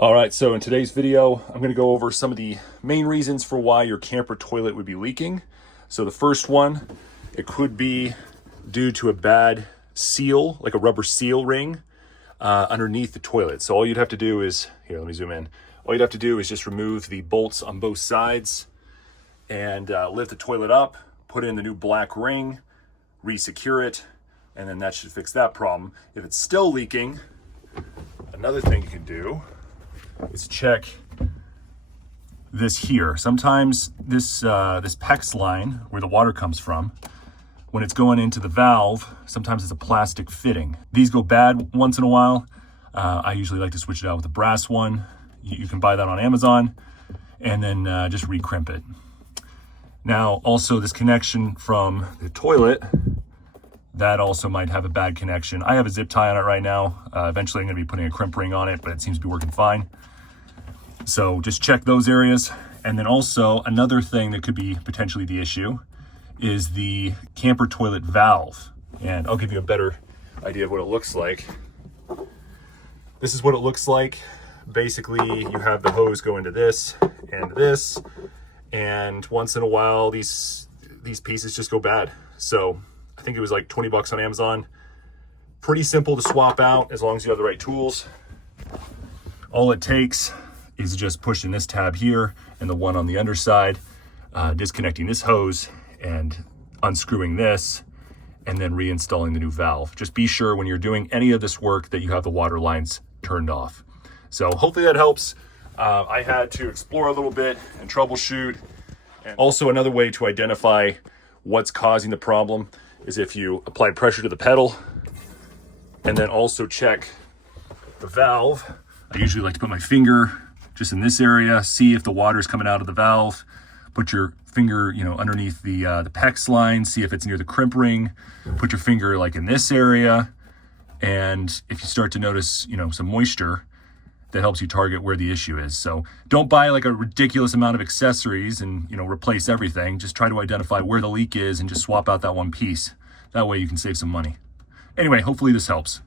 All right, so in today's video, I'm gonna go over some of the main reasons for why your camper toilet would be leaking. So the first one, it could be due to a bad seal, like a rubber seal ring underneath the toilet. So all you'd have to do is, here, let me zoom in. All you'd have to do is just remove the bolts on both sides and lift the toilet up, put in the new black ring, re-secure it, and then that should fix that problem. If it's still leaking, another thing you can do is check this here. Sometimes this PEX line, where the water comes from, when it's going into the valve, sometimes it's a plastic fitting. These go bad once in a while. I usually like to switch it out with a brass one. You can buy that on Amazon, and then just re-crimp it. Now, also this connection from the toilet, that also might have a bad connection. I have a zip tie on it right now. Eventually I'm gonna be putting a crimp ring on it, but it seems to be working fine. So just check those areas. And then also another thing that could be potentially the issue is the camper toilet valve. And I'll give you a better idea of what it looks like. This is what it looks like. Basically, you have the hose go into this and this, and once in a while, these pieces just go bad. So I think it was like 20 bucks on Amazon. Pretty simple to swap out as long as you have the right tools. All it takes is just pushing this tab here and the one on the underside, disconnecting this hose and unscrewing this, and then reinstalling the new valve. Just be sure when you're doing any of this work that you have the water lines turned off. So hopefully that helps. I had to explore a little bit and troubleshoot. And also another way to identify what's causing the problem is if you apply pressure to the pedal and then also check the valve. I usually like to put my finger just in this area, see if the water is coming out of the valve. Put your finger, underneath the PEX line, see if it's near the crimp ring. Put your finger like in this area. And if you start to notice, some moisture, that helps you target where the issue is. So don't buy like a ridiculous amount of accessories and, replace everything. Just try to identify where the leak is and just swap out that one piece. That way you can save some money. Anyway, hopefully this helps.